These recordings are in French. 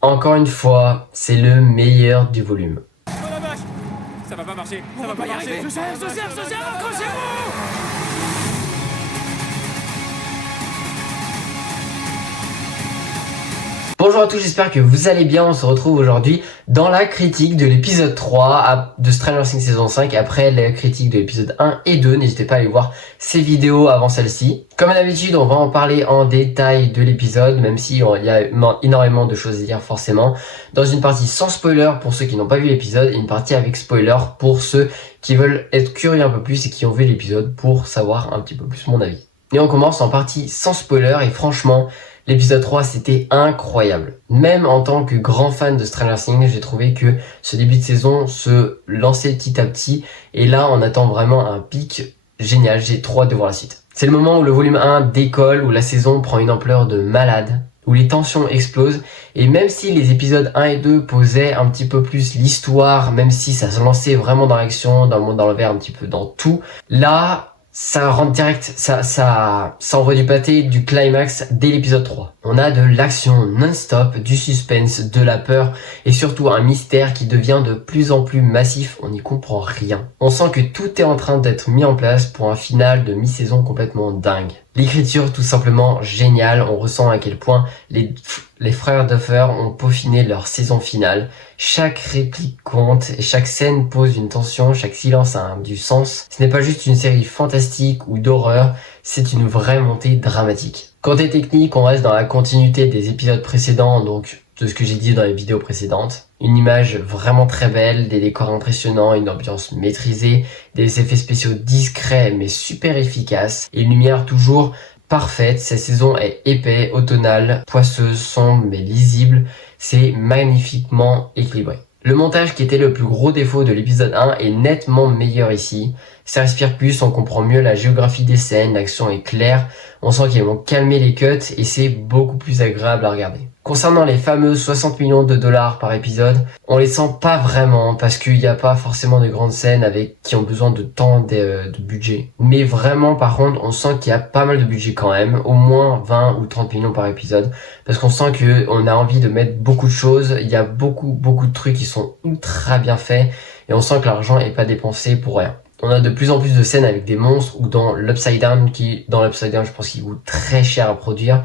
Encore une fois, c'est le meilleur du volume. Oh la vache! Ça va pas marcher, ça va pas y arriver! Je serre, accrochez-vous! Bonjour à tous, j'espère que vous allez bien. On se retrouve aujourd'hui dans la critique de l'épisode 3 de Stranger Things saison 5 après la critique de l'épisode 1 et 2. N'hésitez pas à aller voir ces vidéos avant celle-ci. Comme d'habitude, on va en parler en détail de l'épisode, même si il y a énormément de choses à dire forcément. Dans une partie sans spoiler pour ceux qui n'ont pas vu l'épisode et une partie avec spoiler pour ceux qui veulent être curieux un peu plus et qui ont vu l'épisode pour savoir un petit peu plus mon avis. Et on commence en partie sans spoiler et franchement, l'épisode 3, c'était incroyable. Même en tant que grand fan de Stranger Things, j'ai trouvé que ce début de saison se lançait petit à petit. Et là, on attend vraiment un pic génial. J'ai trop hâte de voir la suite. C'est le moment où le volume 1 décolle, où la saison prend une ampleur de malade, où les tensions explosent. Et même si les épisodes 1 et 2 posaient un petit peu plus l'histoire, même si ça se lançait vraiment dans l'action, dans le monde d'envers, un petit peu dans tout, là, ça rentre direct, ça envoie du pâté, du climax dès l'épisode 3. On a de l'action non-stop, du suspense, de la peur et surtout un mystère qui devient de plus en plus massif, on n'y comprend rien. On sent que tout est en train d'être mis en place pour un final de mi-saison complètement dingue. L'écriture tout simplement géniale, on ressent à quel point les frères Duffer ont peaufiné leur saison finale. Chaque réplique compte et chaque scène pose une tension, chaque silence a du sens. Ce n'est pas juste une série fantastique ou d'horreur, c'est une vraie montée dramatique. Côté technique, on reste dans la continuité des épisodes précédents, donc de ce que j'ai dit dans les vidéos précédentes. Une image vraiment très belle, des décors impressionnants, une ambiance maîtrisée, des effets spéciaux discrets mais super efficaces, et une lumière toujours parfaite. Cette saison est épais, automnale, poisseuse, sombre mais lisible. C'est magnifiquement équilibré. Le montage qui était le plus gros défaut de l'épisode 1 est nettement meilleur ici. Ça respire plus, on comprend mieux la géographie des scènes, l'action est claire, on sent qu'ils vont calmer les cuts et c'est beaucoup plus agréable à regarder. Concernant les fameux 60 millions de dollars par épisode, on les sent pas vraiment parce qu'il n'y a pas forcément de grandes scènes qui ont besoin de temps de budget. Mais vraiment par contre, on sent qu'il y a pas mal de budget quand même, au moins 20 ou 30 millions par épisode, parce qu'on sent qu'on a envie de mettre beaucoup de choses, il y a beaucoup de trucs qui sont ultra bien faits et on sent que l'argent est pas dépensé pour rien. On a de plus en plus de scènes avec des monstres ou dans l'Upside Down je pense qu'il coûte très cher à produire.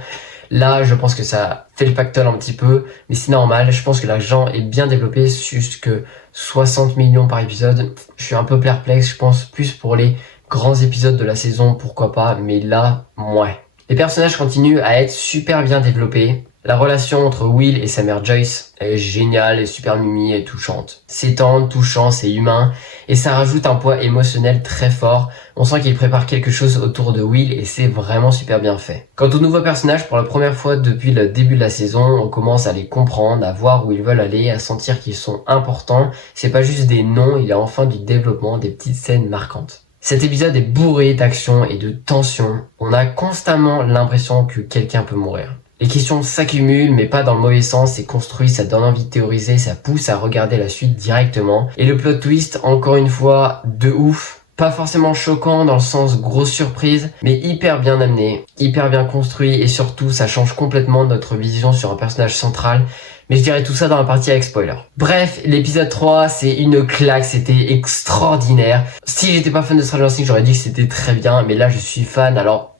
Là, je pense que ça fait le pactole un petit peu, mais c'est normal. Je pense que l'argent est bien développé, juste que 60 millions par épisode, je suis un peu perplexe. Je pense plus pour les grands épisodes de la saison, pourquoi pas, mais là, ouais. Les personnages continuent à être super bien développés. La relation entre Will et sa mère Joyce est géniale et super mimi et touchante. C'est tendre, touchant, c'est humain et ça rajoute un poids émotionnel très fort. On sent qu'il prépare quelque chose autour de Will et c'est vraiment super bien fait. Quant aux nouveaux personnages, pour la première fois depuis le début de la saison, on commence à les comprendre, à voir où ils veulent aller, à sentir qu'ils sont importants. C'est pas juste des noms, il y a enfin du développement, des petites scènes marquantes. Cet épisode est bourré d'action et de tension. On a constamment l'impression que quelqu'un peut mourir. Les questions s'accumulent, mais pas dans le mauvais sens, c'est construit, ça donne envie de théoriser, ça pousse à regarder la suite directement. Et le plot twist, encore une fois, de ouf. Pas forcément choquant dans le sens grosse surprise, mais hyper bien amené, hyper bien construit, et surtout, ça change complètement notre vision sur un personnage central. Mais je dirais tout ça dans la partie avec spoiler. Bref, l'épisode 3, c'est une claque, c'était extraordinaire. Si j'étais pas fan de Stranger Things, j'aurais dit que c'était très bien, mais là je suis fan, alors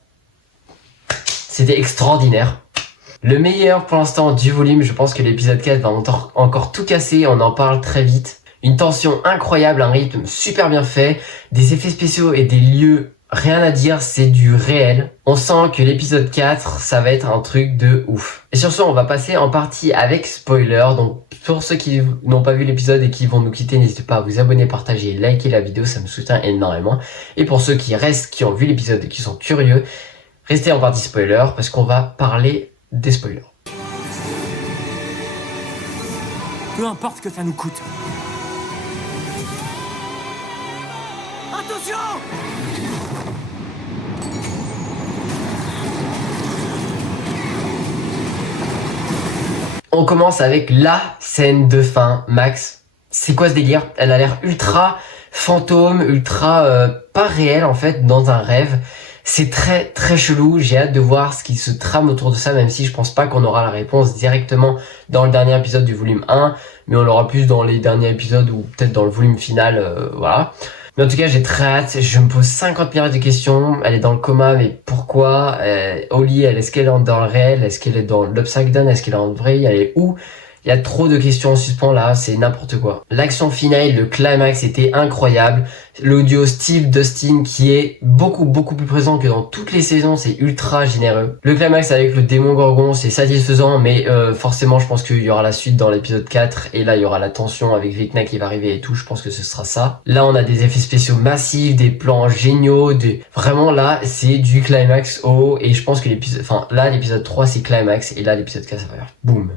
c'était extraordinaire. Le meilleur pour l'instant du volume, je pense que l'épisode 4 va encore tout casser, on en parle très vite. Une tension incroyable, un rythme super bien fait, des effets spéciaux et des lieux, rien à dire, c'est du réel. On sent que l'épisode 4, ça va être un truc de ouf. Et sur ce, on va passer en partie avec spoiler, donc pour ceux qui n'ont pas vu l'épisode et qui vont nous quitter, n'hésitez pas à vous abonner, partager et liker la vidéo, ça me soutient énormément. Et pour ceux qui restent, qui ont vu l'épisode et qui sont curieux, restez en partie spoiler parce qu'on va parler des spoilers. Peu importe ce que ça nous coûte. Attention! On commence avec la scène de fin, Max. C'est quoi ce délire? Elle a l'air ultra fantôme, ultra pas réelle en fait, dans un rêve. C'est très très chelou, j'ai hâte de voir ce qui se trame autour de ça, même si je pense pas qu'on aura la réponse directement dans le dernier épisode du volume 1, mais on l'aura plus dans les derniers épisodes ou peut-être dans le volume final, voilà. Mais en tout cas, j'ai très hâte, je me pose 50 milliards de questions, elle est dans le coma, mais pourquoi Holly, est-ce qu'elle est dans le réel, est-ce qu'elle est dans l'Upside Down, est-ce qu'elle est en vrai, elle est où? Il y a trop de questions en suspens là, c'est n'importe quoi. L'action finale, le climax était incroyable. L'audio Steve Dustin qui est beaucoup plus présent que dans toutes les saisons, c'est ultra généreux. Le climax avec le démon Gorgon, c'est satisfaisant, mais forcément je pense qu'il y aura la suite dans l'épisode 4, et là il y aura la tension avec Vecna qui va arriver et tout, je pense que ce sera ça. Là on a des effets spéciaux massifs, des plans géniaux, vraiment là c'est du climax haut, et je pense que l'épisode 3 c'est climax, et là l'épisode 4 ça va faire boum.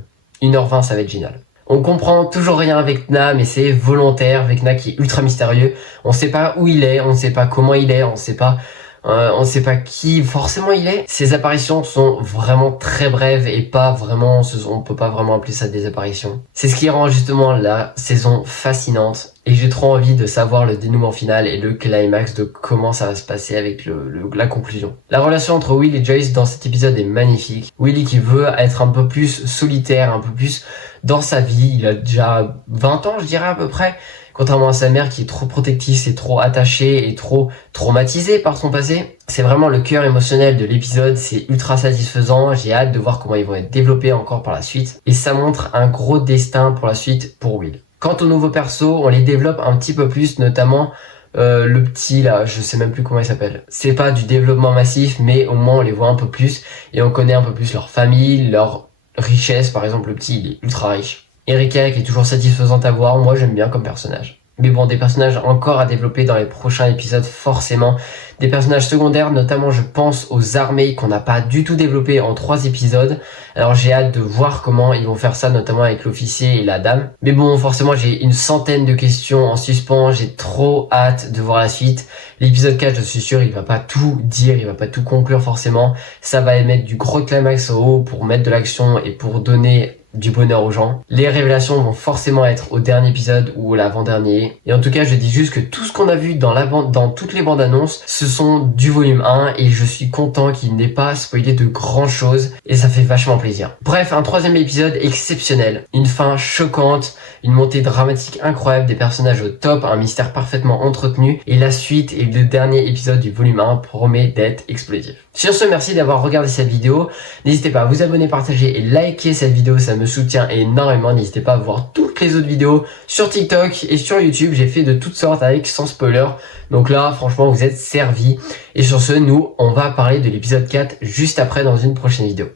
1h20 ça va être génial. On comprend toujours rien avec Vecna, mais c'est volontaire. Vecna qui est ultra mystérieux. On sait pas où il est, on sait pas comment il est, on sait pas qui forcément il est. Ses apparitions sont vraiment très brèves et pas vraiment, on peut pas vraiment appeler ça des apparitions. C'est ce qui rend justement la saison fascinante. Et j'ai trop envie de savoir le dénouement final et le climax de comment ça va se passer avec la conclusion. La relation entre Will et Joyce dans cet épisode est magnifique. Willy qui veut être un peu plus solitaire, un peu plus dans sa vie. Il a déjà 20 ans, je dirais à peu près. Contrairement à sa mère qui est trop protectrice et trop attachée et trop traumatisée par son passé. C'est vraiment le cœur émotionnel de l'épisode, c'est ultra satisfaisant, j'ai hâte de voir comment ils vont être développés encore par la suite. Et ça montre un gros destin pour la suite pour Will. Quant aux nouveaux persos, on les développe un petit peu plus, notamment le petit là, je sais même plus comment il s'appelle. C'est pas du développement massif, mais au moins on les voit un peu plus et on connaît un peu plus leur famille, leur richesse. Par exemple, le petit, il est ultra riche. Erika qui est toujours satisfaisante à voir, moi j'aime bien comme personnage. Mais bon, des personnages encore à développer dans les prochains épisodes, forcément. Des personnages secondaires, notamment je pense aux armées qu'on n'a pas du tout développé en 3 épisodes. Alors j'ai hâte de voir comment ils vont faire ça, notamment avec l'officier et la dame. Mais bon, forcément j'ai une centaine de questions en suspens, j'ai trop hâte de voir la suite. L'épisode 4, je suis sûr, il va pas tout dire, il va pas tout conclure forcément. Ça va mettre du gros climax au haut pour mettre de l'action et pour donner du bonheur aux gens. Les révélations vont forcément être au dernier épisode ou à l'avant-dernier. Et en tout cas, je dis juste que tout ce qu'on a vu dans toutes les bandes annonces, ce sont du volume 1 et je suis content qu'il n'ait pas spoilé de grand chose et ça fait vachement plaisir. Bref, un 3e épisode exceptionnel. Une fin choquante, une montée dramatique incroyable, des personnages au top, un mystère parfaitement entretenu et la suite et le dernier épisode du volume 1 promet d'être explosif. Sur ce, merci d'avoir regardé cette vidéo. N'hésitez pas à vous abonner, partager et liker cette vidéo, ça me soutient énormément. N'hésitez pas à voir toutes les autres vidéos sur TikTok et sur YouTube. J'ai fait de toutes sortes avec sans spoiler. Donc là, franchement, vous êtes servis. Et sur ce, nous, on va parler de l'épisode 4 juste après dans une prochaine vidéo.